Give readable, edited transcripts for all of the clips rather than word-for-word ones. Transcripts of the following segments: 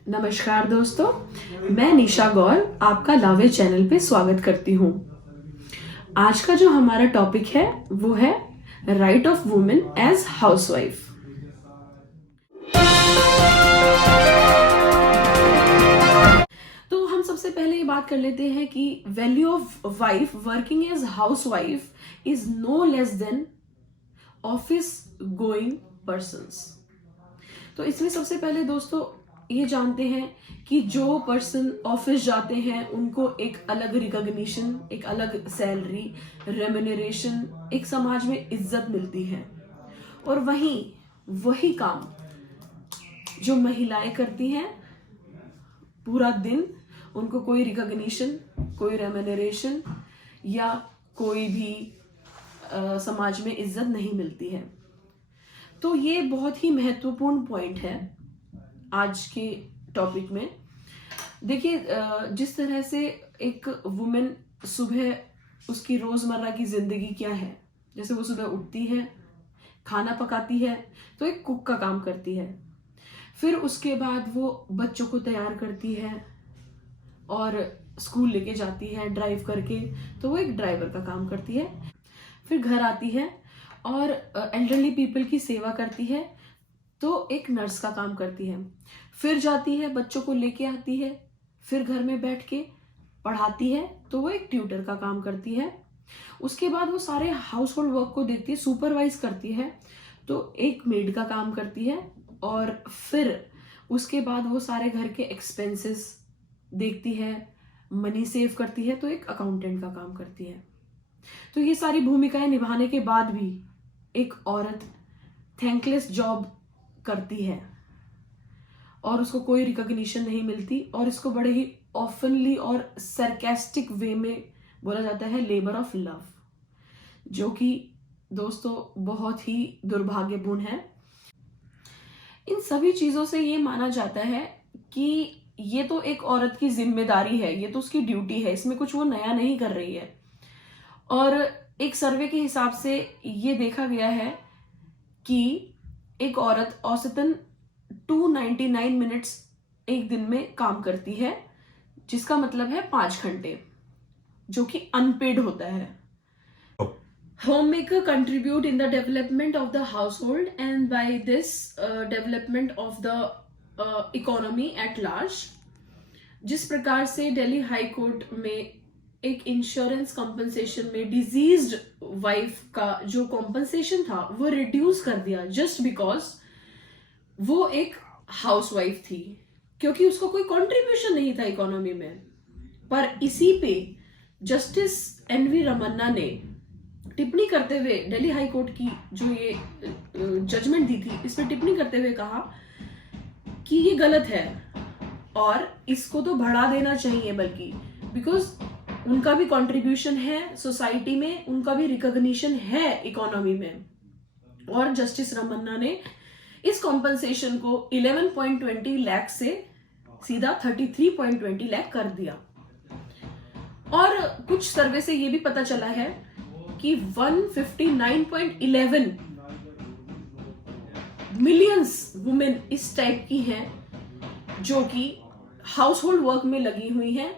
नमस्कार दोस्तों, मैं निशा गौर आपका लावे चैनल पे स्वागत करती हूँ। आज का जो हमारा टॉपिक है वो है right of women as housewife. तो हम सबसे पहले ये बात कर लेते हैं कि value of wife working as housewife is no less than office going persons. तो इसमें सबसे पहले दोस्तों ये जानते हैं कि जो पर्सन ऑफिस जाते हैं उनको एक अलग रिकॉग्निशन, एक अलग सैलरी, रेम्यूनरेशन, एक समाज में इज्जत मिलती है। और वही काम जो महिलाएं करती हैं पूरा दिन, उनको कोई रिकॉग्निशन, कोई रेम्यूनरेशन या कोई भी समाज में इज्जत नहीं मिलती है। तो ये बहुत ही महत्वपूर्ण पॉइंट है आज के टॉपिक में। देखिए, जिस तरह से एक वुमेन सुबह उसकी रोजमर्रा की जिंदगी क्या है, जैसे वो सुबह उठती है, खाना पकाती है, तो एक कुक का काम करती है। फिर उसके बाद वो बच्चों को तैयार करती है और स्कूल लेके जाती है ड्राइव करके, तो वो एक ड्राइवर का काम करती है। फिर घर आती है और एल्डरली पीपल की सेवा करती है, तो एक नर्स का काम करती है। फिर जाती है, बच्चों को लेके आती है, फिर घर में बैठ के पढ़ाती है, तो वो एक ट्यूटर का काम करती है। उसके बाद वो सारे हाउस होल्ड वर्क को देखती है, सुपरवाइज करती है, तो एक मेड का काम करती है। और फिर उसके बाद वो सारे घर के एक्सपेंसेस देखती है, मनी सेव करती है, तो एक अकाउंटेंट का काम करती है। तो ये सारी भूमिकाएं निभाने के बाद भी एक औरत थैंकलेस जॉब करती है और उसको कोई रिकॉग्निशन नहीं मिलती, और इसको बड़े ही ऑफनली और सरकास्टिक वे में बोला जाता है लेबर ऑफ लव, जो कि दोस्तों बहुत ही दुर्भाग्यपूर्ण है। इन सभी चीजों से ये माना जाता है कि ये तो एक औरत की जिम्मेदारी है, ये तो उसकी ड्यूटी है, इसमें कुछ वो नया नहीं कर रही है। और एक सर्वे के हिसाब से ये देखा गया है कि एक औरत औसतन 299 मिनट्स एक दिन में काम करती है, जिसका मतलब है 5 घंटे, जो कि अनपेड होता है। Homemaker contribute in the development of the household and by this development of the economy at large। जिस प्रकार से दिल्ली हाई कोर्ट में एक इंश्योरेंस कंपनसेशन में डिजीज्ड वाइफ का जो कंपनसेशन था वो रिड्यूस कर दिया, जस्ट बिकॉज वो एक हाउसवाइफ थी, क्योंकि उसको कोई कंट्रीब्यूशन नहीं था इकोनॉमी में। पर इसी पे जस्टिस एनवी रमन्ना ने टिप्पणी करते हुए, दिल्ली हाई कोर्ट की जो ये जजमेंट दी थी, इस पे टिप्पणी करते हुए कहा कि ये गलत है और इसको तो बढ़ा देना चाहिए, बल्कि बिकॉज उनका भी कंट्रीब्यूशन है सोसाइटी में, उनका भी रिकॉग्निशन है इकोनॉमी में। और जस्टिस रमन्ना ने इस कॉम्पनसेशन को 11.20 लाख से सीधा 33.20 लाख कर दिया। और कुछ सर्वे से ये भी पता चला है कि 159.11 मिलियंस वुमेन इस टाइप की हैं जो कि हाउस होल्ड वर्क में लगी हुई हैं,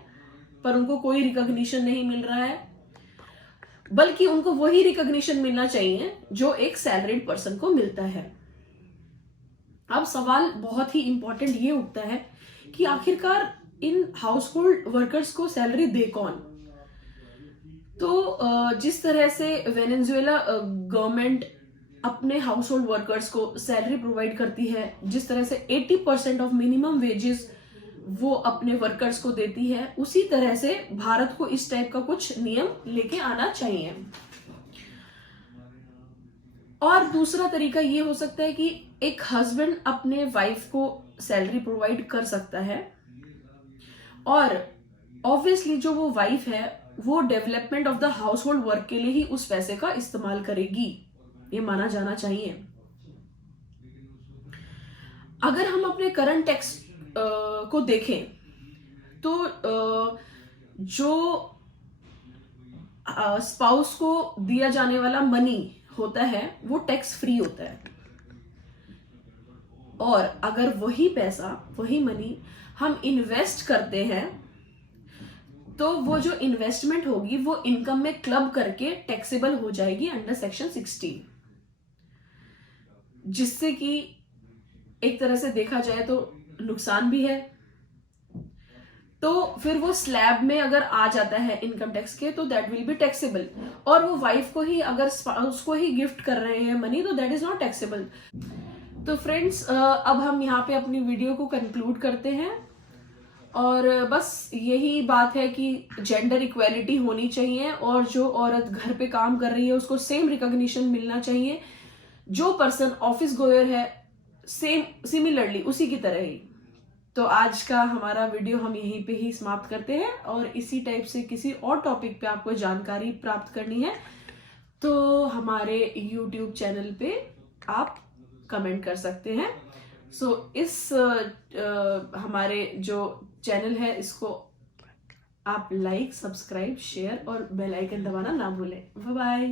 पर उनको कोई रिकॉग्निशन नहीं मिल रहा है, बल्कि उनको वही रिकॉग्निशन मिलना चाहिए जो एक सैलरीड पर्सन को मिलता है। अब सवाल बहुत ही इंपॉर्टेंट ये उठता है कि आखिरकार इन हाउस होल्ड वर्कर्स को सैलरी दे कौन? तो जिस तरह से वेनेजुएला गवर्नमेंट अपने हाउस होल्ड वर्कर्स को सैलरी प्रोवाइड करती है, जिस तरह से 80% ऑफ मिनिमम वेजेस वो अपने वर्कर्स को देती है, उसी तरह से भारत को इस टाइप का कुछ नियम लेके आना चाहिए। और दूसरा तरीका ये हो सकता है कि एक हस्बैंड अपने वाइफ को सैलरी प्रोवाइड कर सकता है, और ऑब्वियसली जो वो वाइफ है वो development of the house hold work के लिए ही उस पैसे का इस्तेमाल करेगी, ये माना जाना चाहिए। अगर हम अपने करंट टैक्स को देखें तो जो स्पाउस को दिया जाने वाला मनी होता है वो टैक्स फ्री होता है, और अगर वही पैसा, वही मनी हम इन्वेस्ट करते हैं, तो वो जो इन्वेस्टमेंट होगी वो इनकम में क्लब करके टैक्सेबल हो जाएगी अंडर सेक्शन 16, जिससे कि एक तरह से देखा जाए तो नुकसान भी है। तो फिर वो स्लैब में अगर आ जाता है इनकम टैक्स के, तो दैट विल बी टैक्सेबल। और वो वाइफ को ही अगर उसको ही गिफ्ट कर रहे हैं मनी, तो दैट इज नॉट टैक्सेबल। तो फ्रेंड्स, अब हम यहाँ पे अपनी वीडियो को कंक्लूड करते हैं, और बस यही बात है कि जेंडर इक्वेलिटी होनी चाहिए, और जो औरत घर पे काम कर रही है उसको सेम रिकॉग्निशन मिलना चाहिए, जो पर्सन ऑफिस गोयर है सेम सिमिलरली उसी की तरह ही। तो आज का हमारा वीडियो हम यहीं पे ही समाप्त करते हैं, और इसी टाइप से किसी और टॉपिक पे आपको जानकारी प्राप्त करनी है तो हमारे YouTube चैनल पे आप कमेंट कर सकते हैं। सो इस हमारे जो चैनल है इसको आप लाइक, सब्सक्राइब, शेयर और बेल आइकन दबाना ना भूलें। Bye bye.